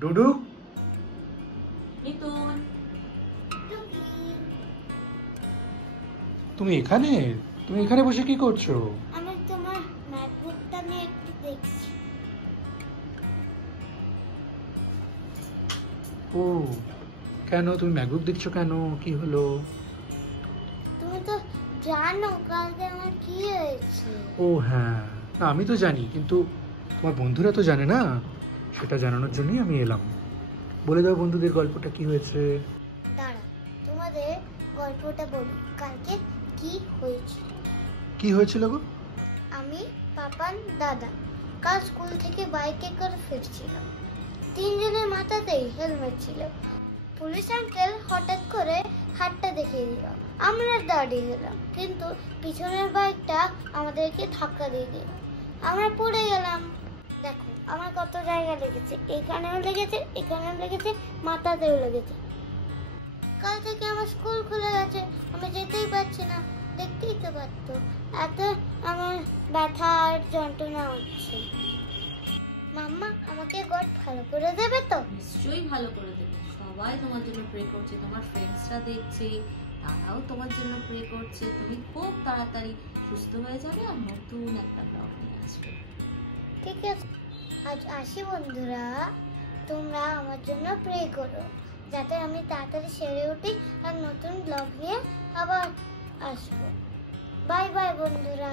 ডুডু, মিতুন, তুমি এখানে তুমি এখানে বসে কি করছো? আমি তোমার ম্যাকবুকটা নিয়ে একটু দেখছি। ও, কেন তুমি ম্যাকবুক দেখছো কেন? কি হলো? তুমি তো জানো কালকে আমার কি হয়েছে। ও হ্যাঁ, না আমি তো জানি, কিন্তু তোমার বন্ধুরা তো জানে না। সেটা জানানোর জন্যই আমি এলাম। বলে দাও বন্ধুদের গল্পটা কি হয়েছে। দাঁড়া, তোমাদের গল্পটা বলি কালকে কি হয়েছিল। কি হয়েছিল গো? আমি, পাপান, দাদা কাল স্কুল থেকে বাইকে করে ফিরছিলাম। তিনজনের মাথাতেই হেলমেট ছিল। পুলিশ আঙ্কেল হঠাৎ করে হাতটা দেখিয়ে দিল। আমরা দাঁড়িয়ে গেলাম, কিন্তু পিছনের বাইকটা আমাদেরকে ধাক্কা দিয়ে দিল। আমরা পড়ে গেলাম। দেখো আমার কত জায়গা লেগেছে, এখানেও লেগেছে, এখানেও লেগেছে, মাথাতেও লেগেছে। কাল থেকে আমার স্কুল খুলে গেছে, আমি যেতেই পারছি না। দেখতেই তো পারতো, এত আমার ব্যথা আর যন্ত্রণা হচ্ছে। মাম্মা আমাকে গড ভালো করে দেবে তো? নিশ্চয়ই ভালো করে দেবে। সবাই তোমার জন্য প্রে করছে, তোমার ফ্রেন্ডসরা দেখছে, তারাও তোমার জন্য প্রে করছে। তুমি খুব তাড়াতাড়ি সুস্থ হয়ে যাবে আর নতুন একটা ব্লগ নিয়ে আসবে। ঠিক আছে, আজ আসি বন্ধুরা। তোমরা আমার জন্য প্রে করো যাতে আমি তাড়াতাড়ি সেরে উঠি আর নতুন ব্লগ নিয়ে আবার আসবো। বাই বাই বন্ধুরা।